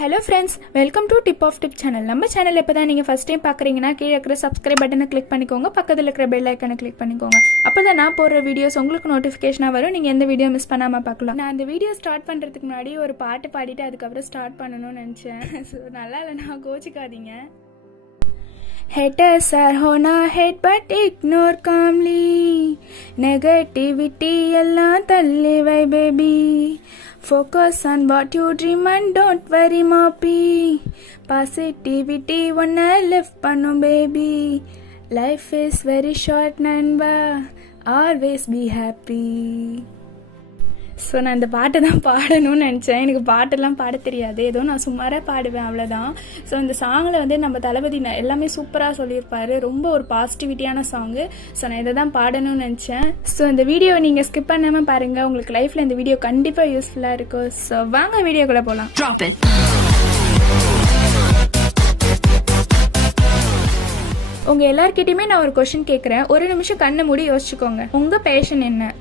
Hello friends, welcome to tip of tip channel. நம்ம channel இப்போ தான் நீங்கள் ஃபஸ்ட் டைம் பார்க்குறீங்கன்னா கீழே இருக்கிற சப்ஸ்கிரைப் பட்டனை கிளிக் பண்ணிக்கோங்க, பக்கத்தில் இருக்கிற பெல் ஐக்கனை கிளிக் பண்ணிக்கோங்க. அப்போ தான் நான் போடுற வீடியோஸ் உங்களுக்கு நோட்டிஃபிகேஷனாக வரும், நீங்கள் எந்த வீடியோ மிஸ் பண்ணாமல் பார்க்கலாம். நான் அந்த வீடியோ ஸ்டார்ட் பண்ணுறதுக்கு முன்னாடி ஒரு பாட்டு பாடிட்டு அதுக்கப்புறம் ஸ்டார்ட் பண்ணணும்னு நினச்சேன். ஸோ நல்லா இல்லைனா கோச்சிக்காதீங்க. Haters are on our head but ignore calmly. Negativity எல்லாம் தள்ளி வை baby. Focus on what you dream and don't worry moppy. Positivity ஒன்ன lift பண்ணும் baby. Life is very short நண்பா, always be happy. ஸோ நான் இந்த பாட்டை தான் பாடணும்னு நினச்சேன். எனக்கு பாட்டெல்லாம் பாட தெரியாது, ஏதோ நான் சுமாராக பாடுவேன், அவ்வளோதான். ஸோ இந்த சாங்கில் வந்து நம்ம தளபதி எல்லாமே சூப்பராக சொல்லியிருப்பாரு, ரொம்ப ஒரு பாசிட்டிவிட்டியான சாங்கு. ஸோ நான் இதை தான் பாடணும்னு நினச்சேன். ஸோ இந்த வீடியோவை நீங்கள் ஸ்கிப் பண்ணாமல் பாருங்கள், உங்களுக்கு லைஃப்பில் இந்த வீடியோ கண்டிப்பாக யூஸ்ஃபுல்லாக இருக்கும். ஸோ வாங்க வீடியோக்குள்ளே போகலாம். உங்கள் எல்லார்கிட்டையுமே நான் ஒரு கொஸ்டின் கேட்குறேன், ஒரு நிமிஷம் கண்ணை மூடி யோசிச்சுக்கோங்க. உங்கள் பேஷன் என்ன?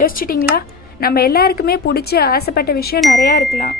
யோசிச்சிட்டிங்களா? நம்ம எல்லாருக்குமே பிடிச்ச ஆசைப்பட்ட விஷயம் நிறையா இருக்கலாம்.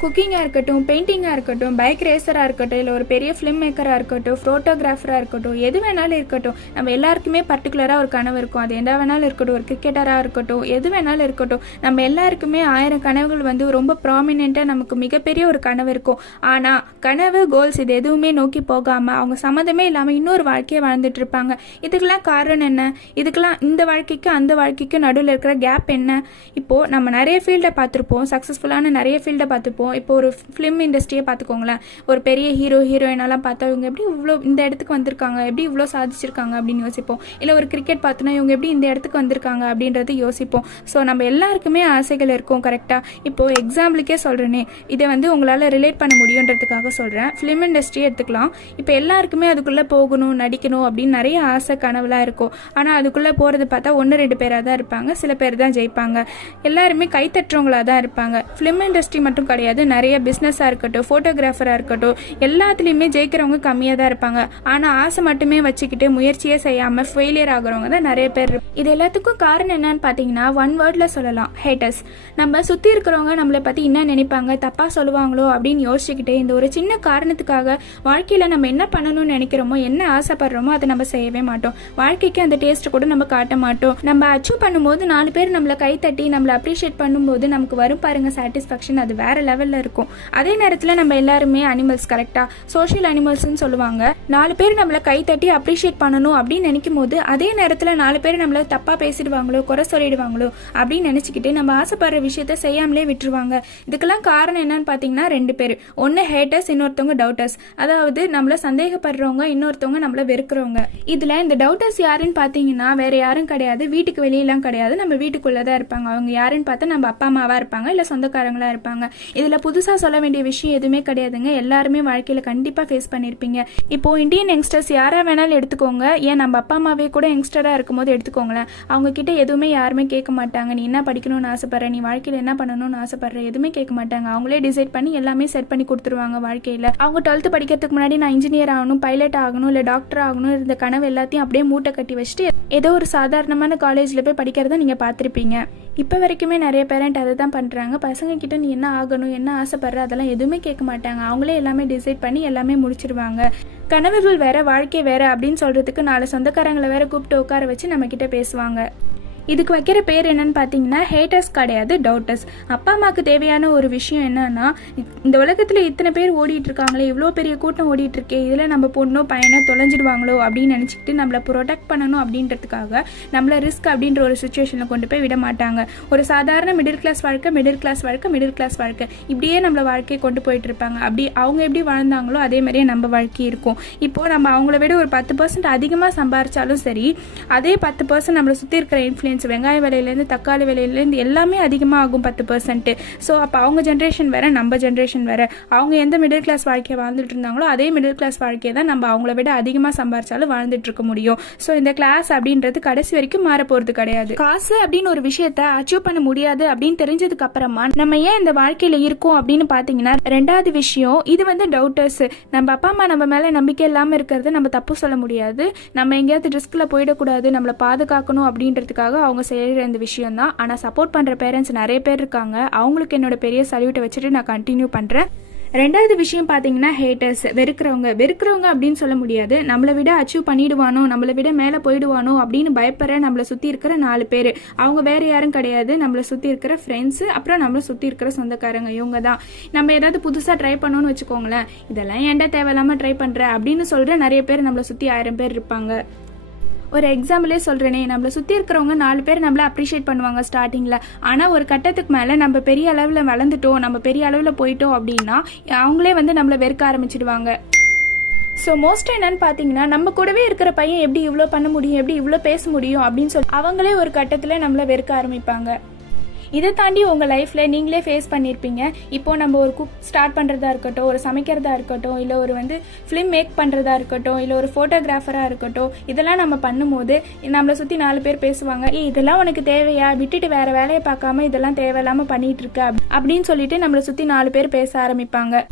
குக்கிங்காக இருக்கட்டும், பெயிண்டிங்காக இருக்கட்டும், பைக் ரேசராக இருக்கட்டும், இல்லை ஒரு பெரிய ஃபிலிம் மேக்கராக இருக்கட்டும், ஃபோட்டோகிராஃபராக இருக்கட்டும், எது வேணாலும் இருக்கட்டும். நம்ம எல்லாருக்குமே பர்டிகுலராக ஒரு கனவு இருக்கும். அது எந்த வேணாலும் இருக்கட்டும், ஒரு கிரிக்கெட்டராக இருக்கட்டும், எது வேணாலும் இருக்கட்டும். நம்ம எல்லாருக்குமே 1000 கனவுகள் வந்து ரொம்ப ப்ராமினெண்ட்டாக நமக்கு மிகப்பெரிய ஒரு கனவு இருக்கும். ஆனால் கனவு, கோல்ஸ் இது எதுவுமே நோக்கி போகாமல் அவங்க சம்மந்தமே இல்லாமல் இன்னொரு வாழ்க்கையை வாழ்ந்துட்டு இருப்பாங்க. இதுக்கெல்லாம் காரணம் என்ன? இதுக்கெல்லாம் இந்த வாழ்க்கைக்கும் அந்த வாழ்க்கைக்கும் நடுவில் இருக்கிற கேப் என்ன? இப்போது நம்ம நிறைய ஃபீல்டை பார்த்துருப்போம், சக்ஸஸ்ஃபுல்லான நிறைய ஃபீல்டை பார்த்துப்போம். இப்போ ஒரு ஃபிலிம் இண்டஸ்ட்ரியை பார்த்துக்கோங்களேன். ஒரு பெரிய ஹீரோ ஹீரோயினெல்லாம் பார்த்தா இவங்க எப்படி இவ்வளோ இந்த இடத்துக்கு வந்திருக்காங்க, எப்படி இவ்வளோ சாதிச்சிருக்காங்க அப்படின்னு யோசிப்போம். இல்லை ஒரு கிரிக்கெட் பார்த்தோன்னா இவங்க எப்படி இந்த இடத்துக்கு வந்திருக்காங்க அப்படின்றது யோசிப்போம். ஸோ நம்ம எல்லாருக்குமே ஆசைகள் இருக்கும், கரெக்டாக. இப்போது எக்ஸாம்பிளுக்கே சொல்கிறேனே, இதை வந்து உங்களால் ரிலேட் பண்ண முடியுன்றதுக்காக சொல்கிறேன். ஃபிலிம் இண்டஸ்ட்ரியை எடுத்துக்கலாம். இப்போ எல்லாருக்குமே அதுக்குள்ளே போகணும், நடிக்கணும் அப்படின்னு நிறைய ஆசை கனவுலாம் இருக்கும். ஆனால் அதுக்குள்ளே போகிறது பார்த்தா 1-2 பேராக தான் இருப்பாங்க, சில பேர் தான் ஜெயிப்பாங்க. எல்லாருமே கைத்தட்டுறவங்களாக தான் இருப்பாங்க. ஃபிலிம் இண்டஸ்ட்ரி மட்டும் கிடையாது, நிறைய பிஸ்னஸாக இருக்கட்டும், ஃபோட்டோகிராஃபராக இருக்கட்டும், எல்லாத்துலேயுமே ஜெயிக்கிறவங்க கம்மியாக தான் இருப்பாங்க. ஆனால் ஆசை மட்டுமே வச்சுக்கிட்டு முயற்சியே செய்யாமல் ஃபெயிலியர் ஆகிறவங்க தான் நிறைய பேர். இது எல்லாத்துக்கும் காரணம் என்னன்னு பார்த்தீங்கன்னா, ஒன் வேர்டில் சொல்லலாம், ஹேட்டர்ஸ். நம்ம சுற்றி இருக்கிறவங்க நம்மளை பற்றி என்ன நினைப்பாங்க, தப்பாக சொல்லுவாங்களோ அப்படின்னு யோசிச்சுக்கிட்டு இந்த ஒரு சின்ன காரணத்துக்காக வாழ்க்கையில் நம்ம என்ன பண்ணணும்னு நினைக்கிறோமோ, என்ன ஆசைப்படுறோமோ அதை நம்ம செய்யவே மாட்டோம். வாழ்க்கைக்கு அந்த டேஸ்ட் கூட நம்ம காட்ட மாட்டோம். நம்ம அச்சீவ் பண்ணும்போது 4 பேர் நம்மளை கைத்தட்டி நம்மளை அப்ரிஷியேட் பண்ணும்போது நமக்கு வரும் பாருங்க சாட்டிஸ்ஃபேக்ஷன், அது வேற லெவலில் இருக்கும். அதே நேரத்தில் நம்ம எல்லாருமே அனிமல்ஸ், கரெக்டாக, சோஷியல் அனிமல்ஸ்ன்னு சொல்லுவாங்க. 4 பேர் நம்மளை கைத்தட்டி அப்ரிஷியேட் பண்ணணும் அப்படின்னு நினைக்கும் போது அதே நேரத்தில் 4 பேர் நம்மளை தப்பாக பேசிடுவாங்களோ, குறை சொல்லிடுவாங்களோ அப்படின்னு நினச்சிக்கிட்டு நம்ம ஆசைப்படுற விஷயத்த செய்யாமலே விட்டுருவாங்க. இதுக்கெல்லாம் காரணம் என்னன்னு பார்த்தீங்கன்னா 2 பேர். ஒன்று ஹேட்டர்ஸ், இன்னொருத்தவங்க டவுட்டர்ஸ். அதாவது நம்மளை சந்தேகப்படுறவங்க, இன்னொருத்தவங்க நம்மளை வெறுக்கிறவங்க. இதில் இந்த டவுட்டர்ஸ் யாருன்னு பார்த்தீங்கன்னா வேற யாரும் கிடையாது, வீட்டுக்கு வெளியெல்லாம் கிடையாது, நம்ம வீட்டுக்குள்ளே தான் இருப்பாங்க. அவங்க யாருன்னு பார்த்தா நம்ம அப்பா அம்மாவாக இருப்பாங்க, இல்லை சொந்தக்காரங்களாக இருப்பாங்க. இதில் புதுசாக சொல்ல வேண்டிய விஷயம் எதுவுமே கிடையாதுங்க. எல்லாருமே வாழ்க்கையில் கண்டிப்பாக ஃபேஸ் பண்ணியிருப்பீங்க. இப்போது இந்தியன் யங்ஸ்டர்ஸ் யாராக வேணாலும் எடுத்துக்கோங்க, ஏன் நம்ம அப்பா அம்மாவே கூட யங்ஸ்டராக இருக்கும்போது எடுத்துக்கோங்களேன். அவங்க கிட்ட எதுவுமே யாருமே கேட்க மாட்டாங்க. நீ என்ன படிக்கணும்னு ஆசைப்படுற, நீ வாழ்க்கையில் என்ன பண்ணணும்னு ஆசைப்படுற, எதுவுமே கேட்க மாட்டாங்க. அவங்களே டிசைட் பண்ணி எல்லாமே செட் பண்ணி கொடுத்துருவாங்க வாழ்க்கையில். அவங்க 12th படிக்கிறதுக்கு முன்னாடி நான் இன்ஜினியர் ஆகணும், பைலட் ஆகணும், இல்லை டாக்டர் ஆகணும், இந்த கனவு எல்லாத்தையும் அப்படியே மூட்டை கட்டி வச்சுட்டு ஏதோ ஒரு சாதாரணமான காலேஜில் போய் படிக்கிறத நீங்கள் பார்த்துருப்பீங்க. இப்போ வரைக்குமே நிறைய பேரண்ட் அதை தான் பண்ணுறாங்க. பசங்க கிட்ட நீ என்ன ஆகணும், என்ன ஆசைப்படுற, அதெல்லாம் எதுவுமே கேட்க மாட்டாங்க. அவங்களே எல்லாமே டிசைட் பண்ணி எல்லாமே முடிச்சிருவாங்க. கனவுகள் வேற, வாழ்க்கை வேற அப்படின்னு சொல்கிறதுக்கு 4 சொந்தக்காரங்களை வேற கூப்பிட்டு உட்கார வச்சு நம்ம கிட்ட பேசுவாங்க. இதுக்கு வைக்கிற பேர் என்னன்னு பார்த்தீங்கன்னா ஹேட்டர்ஸ் கிடையாது, டவுட்டர்ஸ். அப்பா அம்மாவுக்கு தேவையான ஒரு விஷயம் என்னன்னா, இந்த உலகத்தில் இத்தனை பேர் ஓடிட்டு இருக்காங்களே, இவ்வளோ பெரிய கூட்டம் ஓடிட்டு இருக்கே, இதில் நம்ம பொண்ணோ பையனோ தொலைஞ்சிடுவாங்களோ அப்படின்னு நினச்சிக்கிட்டு நம்மளை ப்ரொடெக்ட் பண்ணணும் அப்படின்றதுக்காக நம்மளை ரிஸ்க் அப்படின்ற ஒரு சுச்சுவேஷனில் கொண்டு போய் விட மாட்டாங்க. ஒரு சாதாரண மிடில் கிளாஸ் வாழ்க்கை, மிடில் கிளாஸ் வாழ்க்கை, மிடில் கிளாஸ் வாழ்க்கை, இப்படியே நம்மளை வாழ்க்கையை கொண்டு போயிட்டு இருப்பாங்க. அப்படி அவங்க எப்படி வாழ்ந்தாங்களோ அதே மாதிரியே நம்ம வாழ்க்கை இருக்கும். இப்போது நம்ம அவங்கள விட ஒரு 10% அதிகமாக சம்பாரிச்சாலும் சரி, அதே 10% நம்மளை சுற்றி இருக்கிற இன்ஃப்ளூயன்ஸ், வெங்காய விலையிலேருந்து தக்காளி விலையிலேருந்து எல்லாமே அதிகமாக ஆகும் 10%. ஸோ அப்போ அவங்க ஜென்ரேஷன் வேற, நம்ம ஜென்ரேஷன் வேற. அவங்க எந்த மிடில் கிளாஸ் வாழ்க்கையை வாழ்ந்துட்டு இருந்தாங்களோ அதே மிடில் கிளாஸ் வாழ்க்கையை தான் நம்ம அவங்கள விட அதிகமாக சம்பாரிச்சாலும் வாழ்ந்துட்டு இருக்க முடியும். ஸோ இந்த கிளாஸ் அப்படின்றது கடைசி வரைக்கும் மாற போகிறது கிடையாது. காசு அப்படின்னு ஒரு விஷயத்த அச்சீவ் பண்ண முடியாது அப்படின்னு தெரிஞ்சதுக்கு அப்புறமா நம்ம ஏன் இந்த வாழ்க்கையில இருக்கோம் அப்படின்னு பார்த்தீங்கன்னா, 2வது விஷயம் இது வந்து டவுட்டர்ஸ். நம்ம அப்பா அம்மா நம்ம மேலே நம்பிக்கை இல்லாமல் இருக்கிறது நம்ம தப்பு சொல்ல முடியாது. நம்ம எங்கேயாவது ரிஸ்கில் போயிடக்கூடாது, நம்மளை பாதுகாக்கணும் அப்படின்றதுக்காக அவங்க செய்கிற இந்த விஷயம் தான். ஆனால் சப்போர்ட் பண்ணுற பேரண்ட்ஸ் நிறைய பேர் இருக்காங்க. அவங்களுக்கு என்னோட பெரிய சல்யூட்டை வச்சுட்டு நான் கண்டினியூ பண்ணுறேன். ரெண்டாவது விஷயம் பார்த்தீங்கன்னா ஹேட்டர்ஸ், வெறுக்கிறவங்க அப்படின்னு சொல்ல முடியாது. நம்மளை விட அச்சீவ் பண்ணிடுவானோ, நம்மளை விட மேலே போயிடுவானோ அப்படின்னு பயப்படுற நம்மளை சுற்றி இருக்கிற 4 பேர். அவங்க வேறு யாரும் கிடையாது, நம்மளை சுற்றி இருக்கிற ஃப்ரெண்ட்ஸு, அப்புறம் நம்மளை சுற்றி இருக்கிற சொந்தக்காரங்க. இவங்க தான். நம்ம ஏதாவது புதுசாக ட்ரை பண்ணோன்னு வச்சுக்கோங்களேன், இதெல்லாம் ஏன்டா தேவையில்லாமல் ட்ரை பண்ணுற அப்படின்னு சொல்கிற நிறைய பேர் நம்மளை சுற்றி 1000 பேர் இருப்பாங்க. ஒரு எக்ஸாம்பிளே சொல்கிறேனே, நம்மளை சுற்றி இருக்கிறவங்க 4 பேர் நம்மளை அப்ரிஷியேட் பண்ணுவாங்க ஸ்டார்டிங்கில். ஆனால் ஒரு கட்டத்துக்கு மேலே நம்ம பெரிய அளவில் வளர்ந்துட்டோம், நம்ம பெரிய அளவில் போயிட்டோம் அப்படின்னா அவங்களே வந்து நம்மளை வெறுக்க ஆரம்பிச்சிடுவாங்க. ஸோ மோஸ்ட் என்னன்னு பார்த்தீங்கன்னா, நம்ம கூடவே இருக்கிற பையன் எப்படி இவ்வளோ பண்ண முடியும், எப்படி இவ்வளோ பேச முடியும் அப்படின்னு சொல்லி அவங்களே ஒரு கட்டத்தில் நம்மளை வெறுக்க ஆரம்பிப்பாங்க. இதை தாண்டி உங்கள் லைஃப்பில் நீங்களே ஃபேஸ் பண்ணியிருப்பீங்க. இப்போது நம்ம ஒரு குக் ஸ்டார்ட் பண்ணுறதா இருக்கட்டும், ஒரு சமைக்கிறதா இருக்கட்டும், இல்லை ஒரு ஃபிலிம் மேக் பண்ணுறதா இருக்கட்டும், இல்லை ஒரு ஃபோட்டோகிராஃபராக இருக்கட்டும், இதெல்லாம் நம்ம பண்ணும்போது நம்மளை சுற்றி 4 பேர் பேசுவாங்க, இதெல்லாம் உனக்கு தேவையா, விட்டுட்டு வேறு வேலையை பார்க்காம இதெல்லாம் தேவையில்லாமல் பண்ணிகிட்டு இருக்க அப்படின்னு சொல்லிட்டு நம்மளை சுற்றி 4 பேர் பேச ஆரம்பிப்பாங்க.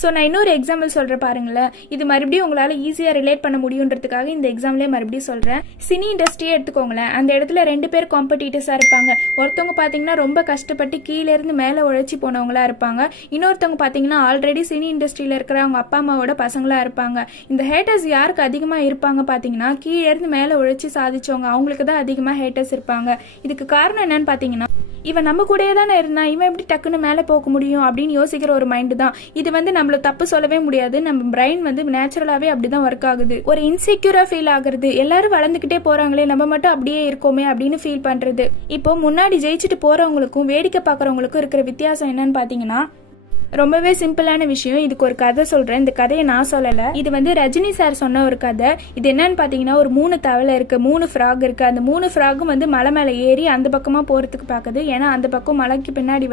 ஸோ நான் இன்னொரு எக்ஸாம்பிள் சொல்கிறேன் பாருங்களேன். இது மறுபடியும் உங்களால் ஈஸியாக ரிலேட் பண்ண முடியுன்றதுக்காக இந்த எக்ஸாம்பிளே மறுபடியும் சொல்கிறேன். சினி இண்டஸ்ட்ரியே எடுத்துக்கோங்களேன். அந்த இடத்துல 2 பேர் காம்படிட்டர்ஸாக இருப்பாங்க. ஒருத்தவங்க பார்த்தீங்கன்னா ரொம்ப கஷ்டப்பட்டு கீழேருந்து மேலே உழைச்சி போனவங்களா இருப்பாங்க. இன்னொருத்தவங்க பார்த்தீங்கன்னா ஆல்ரெடி சினி இண்டஸ்ட்ரியில் இருக்கிற அவங்க அப்பா அம்மாவோட பசங்களாக இருப்பாங்க. இந்த ஹேட்டர்ஸ் யாருக்கு அதிகமாக இருப்பாங்க பார்த்தீங்கன்னா, கீழேருந்து மேலே உழைச்சி சாதிச்சவங்க, அவங்களுக்கு தான் அதிகமாக ஹேட்டர்ஸ் இருப்பாங்க. இதுக்கு காரணம் என்னன்னு பார்த்தீங்கன்னா, இவன் நம்ம கூடயே தானே இருந்தான், இவன் எப்படி டக்குன்னு மேலே போக முடியும் அப்படின்னு யோசிக்கிற ஒரு மைண்டு தான் இது. நம்மள தப்பு சொல்லவே முடியாது. நம்ம பிரெயின் நேச்சுரலாவே அப்படிதான் ஒர்க் ஆகுது. ஒரு இன்செக்யூரா ஃபீல் ஆகுறது, எல்லாரும் வளர்ந்துகிட்டே போறாங்களே, நம்ம மட்டும் அப்படியே இருக்கோமே அப்படின்னு ஃபீல் பண்றது. இப்போ முன்னாடி ஜெயிச்சுட்டு போறவங்களுக்கும் வேடிக்கை பார்க்கறவங்களுக்கும் இருக்கிற வித்தியாசம் என்னன்னு பாத்தீங்கன்னா, ரொம்பவே சிம்பிளான விஷயம். இதுக்கு ஒரு கதை சொல்றேன். இந்த கதையை நான் சொல்லல, இது ரஜினி சார் சொன்ன ஒரு கதை. இது என்னன்னு பாத்தீங்கன்னா, ஒரு 3 தவளை இருக்கு, 3 ஃப்ராக் இருக்கு. அந்த 3 ஃப்ராகும் மலை மேலே ஏறி அந்த பக்கமா போறதுக்கு பாக்குது. ஏன்னா அந்த பக்கம் மலைக்கு பின்னாடி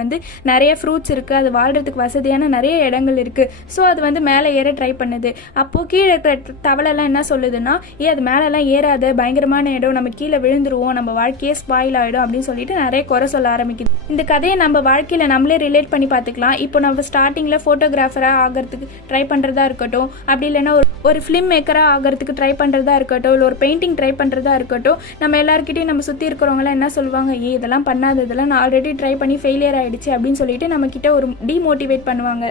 நிறைய ஃப்ரூட்ஸ் இருக்கு, அது வாழ்றதுக்கு வசதியான நிறைய இடங்கள் இருக்கு. ஸோ அது மேலே ஏற ட்ரை பண்ணுது. அப்போ கீழே இருக்கிற தவளை எல்லாம் என்ன சொல்லுதுன்னா, அது மேலெல்லாம் ஏறாத, பயங்கரமான இடம், நம்ம கீழே விழுந்துருவோம், நம்ம வாழ்க்கையே ஸ்பாயில் ஆயிடும் அப்படின்னு சொல்லிட்டு நிறைய குறை சொல்ல ஆரம்பிக்குது. இந்த கதையை நம்ம வாழ்க்கையில நம்மளே ரிலேட் பண்ணி பார்த்துக்கலாம். இப்போ நம்ம ஸ்டார்டிங்கில் ஃபோட்டோகிராஃபராக ஆகிறதுக்கு ட்ரை பண்ணுறதா இருக்கட்டும், அப்படி இல்லைன்னா ஒரு ஃபிலிம் மேக்கராக ஆகிறதுக்கு ட்ரை பண்ணுறதா இருக்கட்டும், இல்லை ஒரு பெயிண்டிங் ட்ரை பண்ணுறதா இருக்கட்டும், நம்ம எல்லாருக்கிட்டையும் நம்ம சுற்றி இருக்கிறவங்களாம் என்ன சொல்லுவாங்க, இதெல்லாம் பண்ணாது, இதெல்லாம் நான் ஆல்ரெடி ட்ரை பண்ணி ஃபெயிலியர் ஆகிடுச்சு அப்படின்னு சொல்லிட்டு நம்மக்கிட்ட ஒரு டிமோட்டிவேட் பண்ணுவாங்க.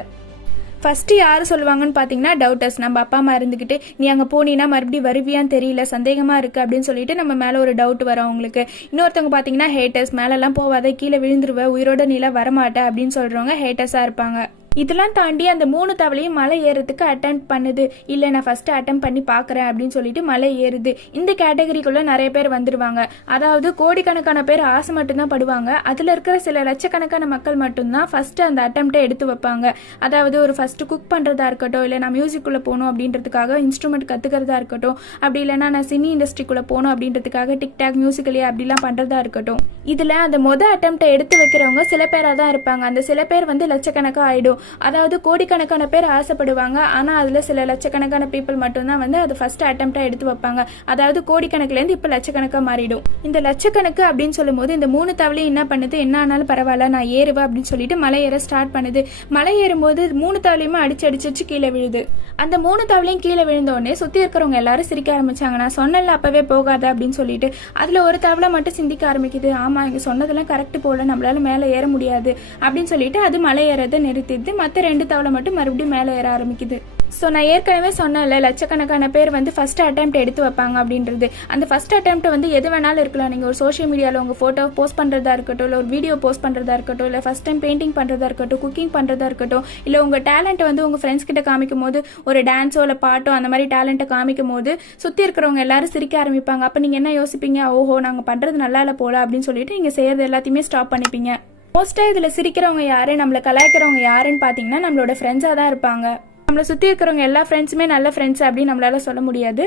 ஃபஸ்ட்டு யார் சொல்லுவாங்கன்னு பார்த்தீங்கன்னா டவுட்டர்ஸ். நம்ம அப்பா அம்மா இருந்துக்கிட்டு நீ அங்கே போனீங்கன்னா மறுபடியும் வருவியான்னு தெரியல, சந்தேகமாக இருக்குது அப்படின்னு சொல்லிட்டு நம்ம மேலே ஒரு டவுட் வரும் அவங்களுக்கு. இன்னொருத்தவங்க பார்த்தீங்கன்னா ஹேட்டர்ஸ், மேலெல்லாம் போவாத, கீழே விழுந்துருவேன், உயிரோட நீலாம் வரமாட்டேன் அப்படின்னு சொல்கிறவங்க ஹேட்டர்ஸாக இருப்பாங்க. இதெல்லாம் தாண்டி அந்த 3 தவளையும் மலை ஏறதுக்கு அட்டெம்ட் பண்ணுது. இல்லை நான் ஃபர்ஸ்ட் அட்டெம்ட் பண்ணி பார்க்குறேன் அப்படின்னு சொல்லிட்டு மலை ஏறுது. இந்த கேட்டகரிக்குள்ள நிறைய பேர் வந்துடுவாங்க. அதாவது கோடிக்கணக்கான பேர் ஆசை மட்டும்தான் படுவாங்க. அதில் இருக்கிற சில லட்சக்கணக்கான மக்கள் மட்டும்தான் ஃபர்ஸ்ட் அந்த அட்டெம்ப்டை எடுத்து வைப்பாங்க. அதாவது ஒரு ஃபர்ஸ்ட் குக் பண்ணுறதா இருக்கட்டும், இல்லை நான் மியூசிக்குள்ளே போகணும் அப்படின்றதுக்காக இன்ஸ்ட்ருமெண்ட் கற்றுக்கிறதா இருக்கட்டும், அப்படி இல்லைனா நான் சினி இண்டஸ்ட்ரிக்குள்ளே போகணும் அப்படின்றதுக்காக டிக்டாக் மியூசிக்கலி அப்படிலாம் பண்ணுறதா இருக்கட்டும். இதில் அந்த அட்டெம்ப்டை எடுத்து வைக்கிறவங்க சில பேராக தான் இருப்பாங்க. அந்த சில பேர் லட்சக்கணக்காக ஆயிடும். அதாவது கோடிக்கணக்கான பேர் ஆசைப்படுவாங்க. ஆனா அதுல சில லட்சக்கணக்கான பீப்புள் மட்டும்தான் அது ஃபர்ஸ்ட் அட்டெம்ப்டா எடுத்து வைப்பாங்க. அதாவது கோடிக்கணக்குல இருந்து இப்ப லட்சக்கணக்கா மாறிடும். இந்த லட்சக்கணக்கு அப்படின்னு சொல்லும் போது இந்த 3 தவளையும் என்ன பண்ணுது, என்ன ஆனாலும் பரவாயில்ல நான் ஏறுவா அப்படின்னு சொல்லிட்டு மலை ஏற ஸ்டார்ட் பண்ணுது. மலை ஏறும்போது 3 தவளையுமே அடிச்சு கீழே விழுது. அந்த 3 தவளையும் கீழே விழுந்த உடனே சுத்தி இருக்கிறவங்க எல்லாரும் சிரிக்க ஆரம்பிச்சாங்க. நான் சொன்னல அப்பவே போகாத அப்படின்னு சொல்லிட்டு. அதுல ஒரு தவளை மட்டும் சிந்திக்க ஆரம்பிக்குது, ஆமா இங்க சொன்னதெல்லாம் கரெக்ட் போல, நம்மளால மேல ஏற முடியாது அப்படின்னு சொல்லிட்டு அது மலை ஏறதை நிறுத்திட்டு மற்ற 2 தவளை மட்டும் மறுபடியும் மேலே ஏற ஆரம்பிக்குது. ஸோ நான் ஏற்கனவே சொன்னல, லட்சக்கணக்கான பேர் ஃபர்ஸ்ட் அட்டெம்ப்ட் எடுத்து வைப்பாங்க அப்படின்றது. அந்த ஃபர்ஸ்ட் அட்டெம்ப்ட் எது வேணாலும் இருக்கலாம். நீங்கள் ஒரு சோஷியல் மீடியாவில் உங்கள் ஃபோட்டோ போஸ்ட் பண்ணுறதா இருக்கட்டும், இல்லை ஒரு வீடியோ போஸ்ட் பண்ணுறதா இருக்கட்டும், இல்லை ஃபர்ஸ்ட் டைம் பெயிண்டிங் பண்ணுறதா இருக்கட்டும், குக்கிங் பண்ணுறதா இருக்கட்டும், இல்லை உங்கள் டேலண்ட் உங்கள் ஃப்ரெண்ட்ஸ் கிட்ட காமிக்கும் போது ஒரு டான்ஸோ இல்லை பாட்டோ அந்த மாதிரி டேலண்ட்டை காமிக்கும் போது சுற்றி இருக்கிறவங்க எல்லாரும் சிரிக்க ஆரம்பிப்பாங்க. அப்போ நீங்கள் என்ன யோசிப்பீங்க, ஓஹோ நாங்கள் பண்ணுறது நல்லா இல்லை போல அப்படின்னு சொல்லிட்டு நீங்கள் செய்யறது எல்லாத்தையுமே ஸ்டாப் பண்ணிப்பீங்க. மோஸ்டா இதுல சிரிக்கிறவங்க யாரு, நம்மள கலாய்க்கிறவங்க யாருன்னு பாத்தீங்கன்னா நம்மளோட ஃப்ரெண்ட்ஸா தான் இருப்பாங்க. நம்மளை சுத்தி இருக்கிறவங்க எல்லா ஃப்ரெண்ட்ஸுமே நல்ல ஃப்ரெண்ட்ஸ் அப்படின்னு நம்மளால சொல்ல முடியாது.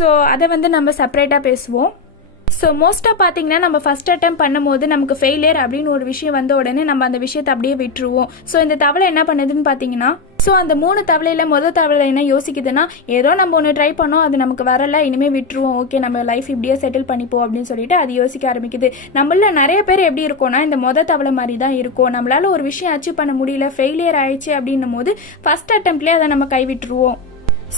ஸோ அதை நம்ம செப்பரேட்டா பேசுவோம். ஸோ மோஸ்ட்டாக பார்த்தீங்கன்னா நம்ம ஃபர்ஸ்ட் அட்டெம்ப்ட் பண்ணும்போது நமக்கு ஃபெயிலியர் அப்படின்னு ஒரு விஷயம் வந்த உடனே நம்ம அந்த விஷயத்தை அப்படியே விட்டுருவோம். ஸோ இந்த தவளை என்ன பண்ணுதுன்னு பார்த்தீங்கன்னா, ஸோ அந்த 3 தவளையில் முதல் தவளை என்ன யோசிக்குதுன்னா, ஏதோ நம்ம ஒன்று ட்ரை பண்ணோம், அது நமக்கு வரல, இனிமேல் விட்டுருவோம், ஓகே நம்ம லைஃப் இப்படியே செட்டில் பண்ணிப்போம் அப்படின்னு சொல்லிட்டு அது யோசிக்க ஆரம்பிக்குது. நம்மள நிறைய பேர் எப்படி இருக்கோம்னா இந்த முதல் தவளை மாதிரி தான் இருக்கும். நம்மளால ஒரு விஷயம் அச்சீவ் பண்ண முடியல, ஃபெயிலியர் ஆயிடுச்சு அப்படின்னும் போது ஃபர்ஸ்ட் அட்டெம்ப்ட்லேயே அதை நம்ம கைவிட்டுருவோம்.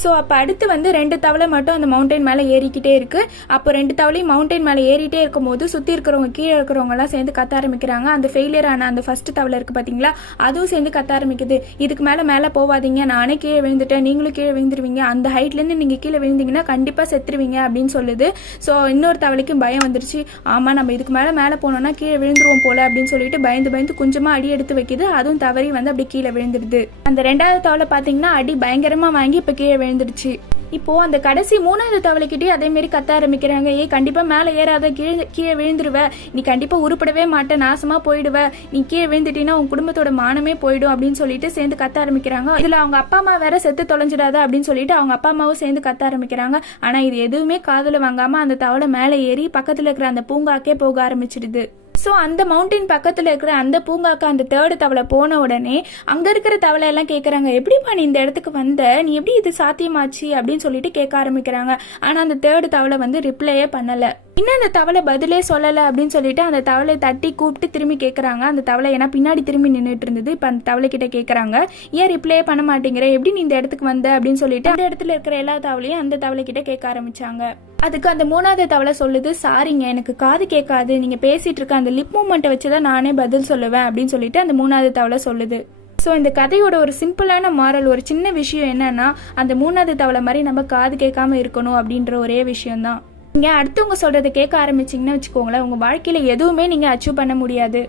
ஸோ அப்போ அடுத்து வந்து 2 தவளை மட்டும் அந்த மவுண்டைன் மேலே ஏறிக்கிட்டே இருக்கு. அப்போ 2 தவளையும் மவுண்டைன் மேலே ஏறிட்டே இருக்கும்போது சுற்றி இருக்கிறவங்க கீழே இருக்கிறவங்கலாம் சேர்ந்து கத்த ஆரம்பிக்கிறாங்க. அந்த ஃபெயிலியர் ஆன அந்த ஃபர்ஸ்ட் தவளை இருக்கு பார்த்தீங்களா, அதுவும் சேர்ந்து கத்த ஆரம்பிக்குது. இதுக்கு மேலே போவாதீங்க, நானே கீழே விழுந்துட்டேன், நீங்களும் கீழே விழுந்துருவீங்க, அந்த ஹைட்லேருந்து நீங்கள் கீழே விழுந்தீங்கன்னா கண்டிப்பாக செத்துருவீங்க அப்படின்னு சொல்லுது. ஸோ இன்னொரு தவளைக்கும் பயம் வந்துருச்சு. ஆமாம், நம்ம இதுக்கு மேலே போனோம்னா கீழே விழுந்துருவோம் போல அப்படின்னு சொல்லிட்டு பயந்து கொஞ்சமாக அடி எடுத்து வைக்குது. அதுவும் தவறி வந்து அப்படி கீழே விழுந்துடுது. அந்த 2வது தவளை பார்த்தீங்கன்னா அடி பயங்கரமாக வாங்கி இப்போ கீழே விழுந்துடுச்சு. இப்போ அந்த கடைசி 3வது தவளைக்கிட்டே அதே மாதிரி கத்த ஆரம்பிக்கிறாங்க. கண்டிப்பா மேலே ஏறாத, கீழே விழுந்துருவ, நீ கண்டிப்பா உருப்படவே மாட்ட, நாசமா போயிடுவ, நீ கீழே விழுந்துட்டீங்கன்னா உன் குடும்பத்தோட மானமே போயிடும் அப்படின்னு சொல்லிட்டு சேர்ந்து கத்த ஆரம்பிக்கிறாங்க. இதுல அவங்க அப்பா அம்மா வேற செத்து தொலைஞ்சிடாத அப்படின்னு சொல்லிட்டு அவங்க அப்பா அம்மாவும் சேர்ந்து கத்த ஆரம்பிக்கிறாங்க. ஆனா இது எதுவுமே காதுல வாங்காம அந்த தவளை மேலே ஏறி பக்கத்துல இருக்கிற அந்த பூங்காக்கே போக ஆரம்பிச்சிடுது. ஸோ அந்த மவுண்டைன் பக்கத்தில் இருக்கிற அந்த பூங்காக்கு அந்த 3rd தவளை போன உடனே அங்கே இருக்கிற தவளை எல்லாம் கேட்குறாங்க, எப்படிப்பா நீ இந்த இடத்துக்கு வந்த, நீ எப்படி இது சாத்தியமாச்சு அப்படின்னு சொல்லிட்டு கேட்க ஆரம்பிக்கிறாங்க. ஆனால் அந்த 3rd தவளை வந்து ரிப்ளையே பண்ணலை. இன்னும் அந்த தவளை பதிலே சொல்லலை அப்படின்னு சொல்லிட்டு அந்த தவளை தட்டி கூப்பிட்டு திரும்பி கேட்குறாங்க. அந்த தவளை ஏன்னா பின்னாடி திரும்பி நின்றுட்டு இருந்தது. இப்போ அந்த தவளை கிட்ட கேட்குறாங்க, ஏன் ரிப்ளையே பண்ண மாட்டேங்கிற, எப்படி நீ இந்த இடத்துக்கு வந்த அப்படின்னு சொல்லிட்டு அந்த இடத்துல இருக்கிற எல்லா தவளையும் அந்த தவளை கிட்ட கேட்க ஆரம்பிச்சாங்க. அதுக்கு அந்த 3வது தவளை சொல்லுது, சாரிங்க, எனக்கு காது கேட்காது, நீங்க பேசிட்டு இருக்க அந்த லிப் மூமெண்ட்டை வச்சுதான் நானே பதில் சொல்லுவேன் அப்படின்னு சொல்லிட்டு அந்த 3வது தவளை சொல்லுது. ஸோ இந்த கதையோட ஒரு சிம்பிளான மாரல், ஒரு சின்ன விஷயம் என்னன்னா, அந்த 3வது தவளை மாதிரி நம்ம காது கேட்காம இருக்கணும் அப்படின்ற ஒரே விஷயம்தான். நீங்க அடுத்தவங்க சொல்றதை கேட்க ஆரம்பிச்சிங்கன்னா வச்சுக்கோங்களேன், உங்க வாழ்க்கையில எதுவுமே நீங்க அச்சீவ் பண்ண முடியாது.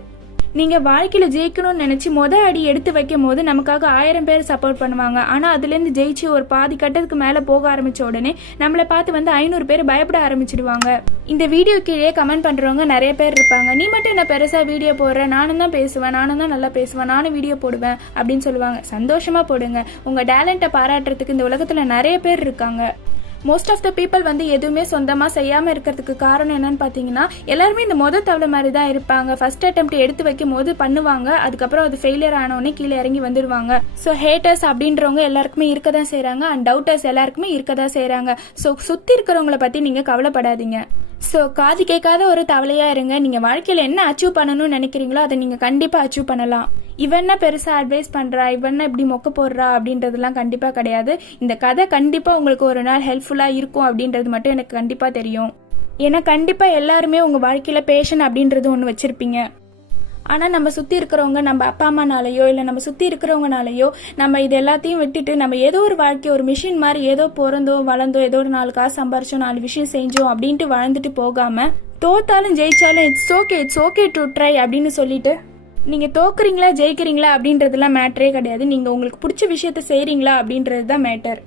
நீங்க வாழ்க்கையில ஜெயிக்கணும்னு நினைச்சு அடி எடுத்து வைக்கும் போது நமக்காக 1000 பேர் சப்போர்ட் பண்ணுவாங்க. ஆனா அதுல இருந்து ஜெயிச்சு ஒரு பாதி கட்டத்துக்கு மேல போக ஆரம்பிச்ச உடனே நம்மளை பார்த்து வந்து 500 பேர் பயப்பட ஆரம்பிச்சிடுவாங்க. இந்த வீடியோ கீழே கமெண்ட் பண்றவங்க நிறைய பேர் இருப்பாங்க, நீ மட்டும் என்ன பெருசா வீடியோ போடுற, நானும் தான் பேசுவேன், நானும் தான் நல்லா பேசுவேன், நானும் வீடியோ போடுவேன் அப்படின்னு சொல்லுவாங்க. சந்தோஷமா போடுங்க, உங்க டேலண்ட்டை பாராட்டுறதுக்கு இந்த உலகத்துல நிறைய பேர் இருக்காங்க. மோஸ்ட் ஆஃப் த பீப்புள் வந்து எதுவுமே சொந்தமாக செய்யாமல் இருக்கிறதுக்கு காரணம் என்னன்னு பார்த்தீங்கன்னா, எல்லாருமே இந்த தவளை மாதிரி தான் இருப்பாங்க. ஃபர்ஸ்ட் அட்டெம்ப்ட் எடுத்து வைக்கும் போது பண்ணுவாங்க, அதுக்கப்புறம் அது ஃபெயிலியர் ஆனோடனே கீழே இறங்கி வந்துடுவாங்க. ஸோ ஹேட்டர்ஸ் அப்படின்றவங்க எல்லாருக்குமே இருக்க தான் செய்கிறாங்க, அண்ட் டவுட்டர்ஸ் எல்லாருக்குமே இருக்க தான் செய்கிறாங்க. ஸோ சுற்றி இருக்கிறவங்கள பற்றி நீங்கள் கவலைப்படாதீங்க. ஸோ காது கேட்காத ஒரு தவளையாக இருங்க. நீங்கள் வாழ்க்கையில் என்ன அச்சீவ் பண்ணணும்னு நினைக்கிறீங்களோ அதை நீங்கள் கண்டிப்பாக அச்சீவ் பண்ணலாம். இவன்னா பெருசா அட்வைஸ் பண்றா, இவன்னா இப்படி மொக்க போடுறா அப்படின்றதுலாம் கண்டிப்பா கிடையாது. இந்த கதை கண்டிப்பா உங்களுக்கு ஒரு நாள் ஹெல்ப்ஃபுல்லா இருக்கும் அப்படின்றது மட்டும் எனக்கு கண்டிப்பா தெரியும். ஏன்னா கண்டிப்பா எல்லாருமே உங்க வாழ்க்கையில பேஷன் அப்படின்றது ஒன்று வச்சிருப்பீங்க. ஆனா நம்ம சுத்தி இருக்கிறவங்க, நம்ம அப்பா அம்மானாலேயோ இல்ல நம்ம சுத்தி இருக்கிறவங்கனாலேயோ நம்ம இது எல்லாத்தையும் விட்டுட்டு நம்ம ஏதோ ஒரு வாழ்க்கை ஒரு மிஷின் மாதிரி ஏதோ பிறந்தோம் வளர்ந்தோம், ஏதோ ஒரு 4 காசு சம்பாரிச்சோம், 4 விஷயம் செஞ்சோம் அப்படின்ட்டு வாழ்ந்துட்டு போகாம, தோத்தாலும் ஜெயிச்சாலும் இட்ஸ் ஓகே டு ட்ரை அப்படின்னு சொல்லிட்டு நீங்கள் தோக்குறீங்களா ஜெயிக்கிறீங்களா அப்படின்றதுலாம் மேட்டரே கிடையாது. நீங்கள் உங்களுக்கு பிடிச்ச விஷயத்த செய்கிறீங்களா அப்படின்றது தான் மேட்டர்.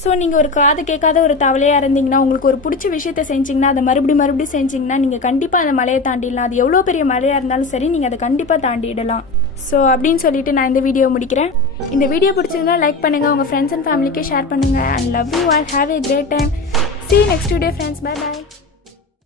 ஸோ நீங்கள் ஒரு காது கேட்காத ஒரு தவளையாக இருந்தீங்கன்னா, உங்களுக்கு ஒரு பிடிச்ச விஷயத்த செஞ்சிங்கன்னா, அதை மறுபடியும் செஞ்சிங்கன்னா நீங்கள் கண்டிப்பாக அந்த மலையை தாண்டிடலாம். அது எவ்வளோ பெரிய மலையாக இருந்தாலும் சரி, நீங்கள் அதை கண்டிப்பாக தாண்டிடலாம். ஸோ அப்படின்னு சொல்லிட்டு நான் இந்த வீடியோ முடிக்கிறேன். இந்த வீடியோ பிடிச்சிருந்தா லைக் பண்ணுங்கள், உங்கள் ஃப்ரெண்ட்ஸ் அண்ட் ஃபேமிலிக்கே ஷேர் பண்ணுங்கள். And love you all, have a great time. See you next video friends. Bye bye.